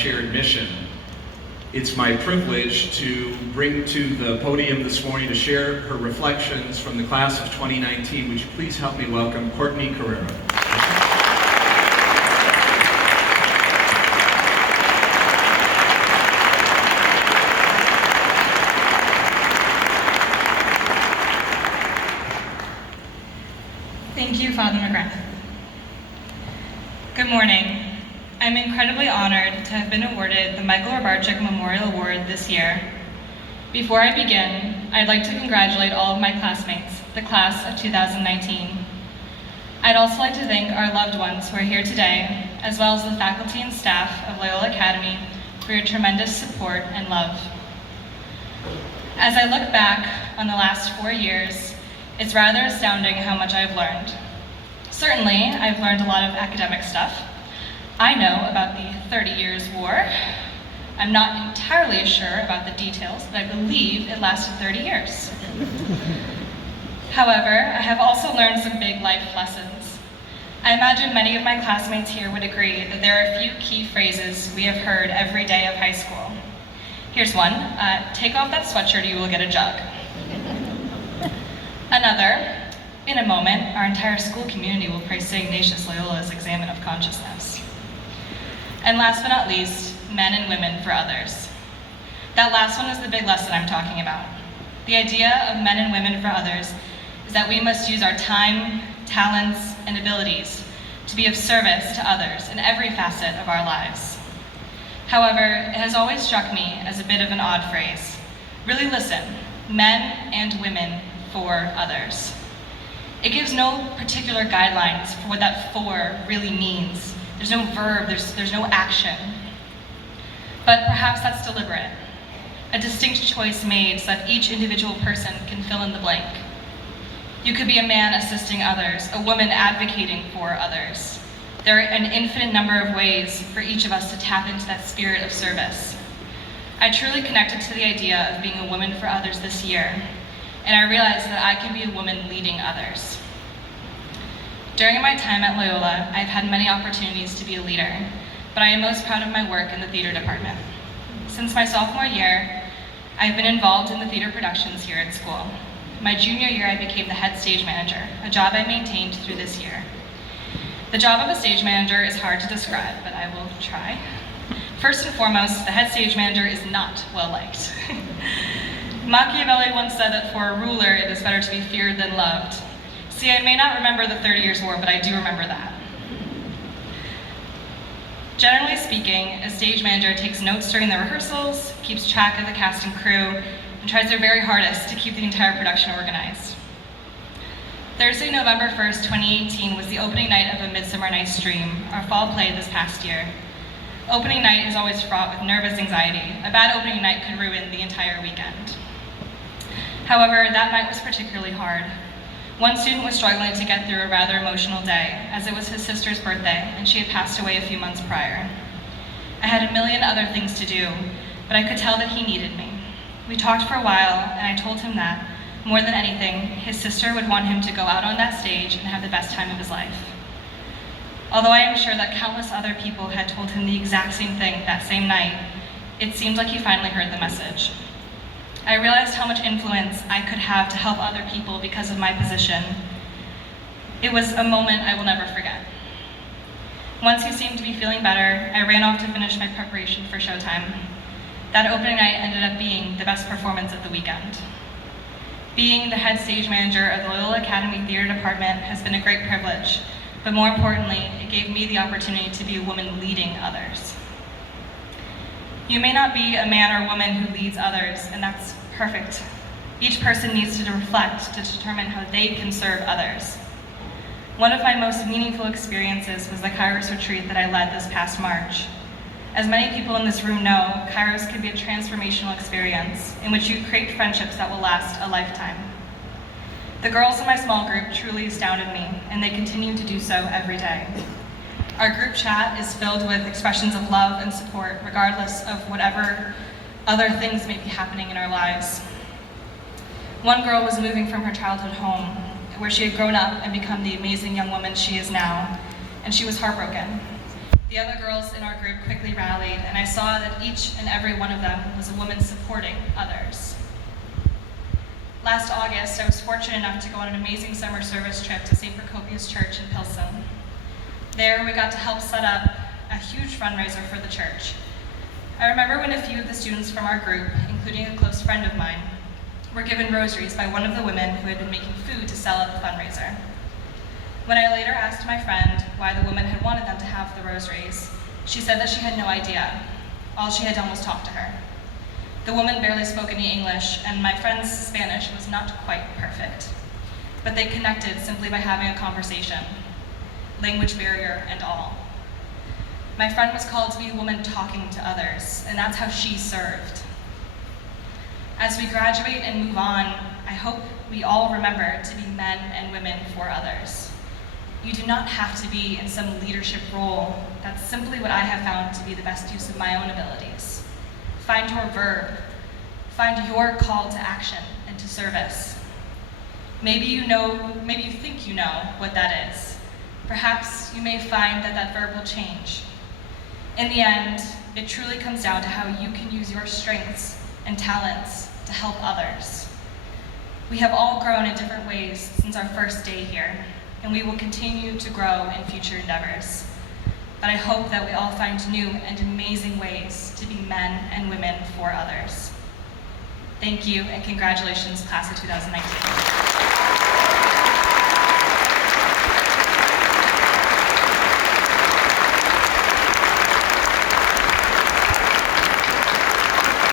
shared mission. It's my privilege to bring to the podium this morning to share her reflections from the class of 2019. Would you please help me welcome Courtney Carreira. Thank you, Father McGrath. Good morning. I'm incredibly honored to have been awarded the Michael Rebarchack Memorial Award this year. Before I begin, I'd like to congratulate all of my classmates, the class of 2019. I'd also like to thank our loved ones who are here today, as well as the faculty and staff of Loyola Academy for your tremendous support and love. As I look back on the last 4 years, it's rather astounding how much I've learned. Certainly, I've learned a lot of academic stuff. I know about the 30 Years' War. I'm not entirely sure about the details, but I believe it lasted 30 years. However, I have also learned some big life lessons. I imagine many of my classmates here would agree that there are a few key phrases we have heard every day of high school. Here's one, take off that sweatshirt or you will get a jug. Another, in a moment, our entire school community will praise St. Ignatius Loyola's examen of consciousness. And last but not least, men and women for others. That last one is the big lesson I'm talking about. The idea of men and women for others is that we must use our time, talents, and abilities to be of service to others in every facet of our lives. However, it has always struck me as a bit of an odd phrase. Really listen, men and women for others. It gives no particular guidelines for what that for really means. There's no verb, there's no action. But perhaps that's deliberate. A distinct choice made so that each individual person can fill in the blank. You could be a man assisting others, a woman advocating for others. There are an infinite number of ways for each of us to tap into that spirit of service. I truly connected to the idea of being a woman for others this year, and I realized that I can be a woman leading others. During my time at Loyola, I've had many opportunities to be a leader, but I am most proud of my work in the theater department. Since my sophomore year, I've been involved in the theater productions here at school. My junior year, I became the head stage manager, a job I maintained through this year. The job of a stage manager is hard to describe, but I will try. First and foremost, the head stage manager is not well liked. Machiavelli once said that for a ruler, it is better to be feared than loved. See, I may not remember the 30 Years' War, but I do remember that. Generally speaking, a stage manager takes notes during the rehearsals, keeps track of the cast and crew, and tries their very hardest to keep the entire production organized. Thursday, November 1st, 2018 was the opening night of A Midsummer Night's Dream, our fall play this past year. Opening night is always fraught with nervous anxiety. A bad opening night could ruin the entire weekend. However, that night was particularly hard. One student was struggling to get through a rather emotional day, as it was his sister's birthday, and she had passed away a few months prior. I had a million other things to do, but I could tell that he needed me. We talked for a while, and I told him that, more than anything, his sister would want him to go out on that stage and have the best time of his life. Although I am sure that countless other people had told him the exact same thing that same night, it seemed like he finally heard the message. I realized how much influence I could have to help other people because of my position. It was a moment I will never forget. Once he seemed to be feeling better, I ran off to finish my preparation for showtime. That opening night ended up being the best performance of the weekend. Being the head stage manager of the Loyola Academy Theater Department has been a great privilege, but more importantly, it gave me the opportunity to be a woman leading others. You may not be a man or woman who leads others, and that's perfect. Each person needs to reflect to determine how they can serve others. One of my most meaningful experiences was the Kairos retreat that I led this past March. As many people in this room know, Kairos can be a transformational experience in which you create friendships that will last a lifetime. The girls in my small group truly astounded me, and they continue to do so every day. Our group chat is filled with expressions of love and support, regardless of whatever other things may be happening in our lives. One girl was moving from her childhood home, where she had grown up and become the amazing young woman she is now, and she was heartbroken. The other girls in our group quickly rallied, and I saw that each and every one of them was a woman supporting others. Last August, I was fortunate enough to go on an amazing summer service trip to St. Procopius Church in Pilsen. There, we got to help set up a huge fundraiser for the church. I remember when a few of the students from our group, including a close friend of mine, were given rosaries by one of the women who had been making food to sell at the fundraiser. When I later asked my friend why the woman had wanted them to have the rosaries, she said that she had no idea. All she had done was talk to her. The woman barely spoke any English, and my friend's Spanish was not quite perfect. But they connected simply by having a conversation, language barrier and all. My friend was called to be a woman talking to others, and that's how she served. As we graduate and move on, I hope we all remember to be men and women for others. You do not have to be in some leadership role. That's simply what I have found to be the best use of my own abilities. Find your verb. Find your call to action and to service. Maybe you think you know what that is. Perhaps you may find that that verb will change. In the end, it truly comes down to how you can use your strengths and talents to help others. We have all grown in different ways since our first day here, and we will continue to grow in future endeavors. But I hope that we all find new and amazing ways to be men and women for others. Thank you, and congratulations, class of 2019.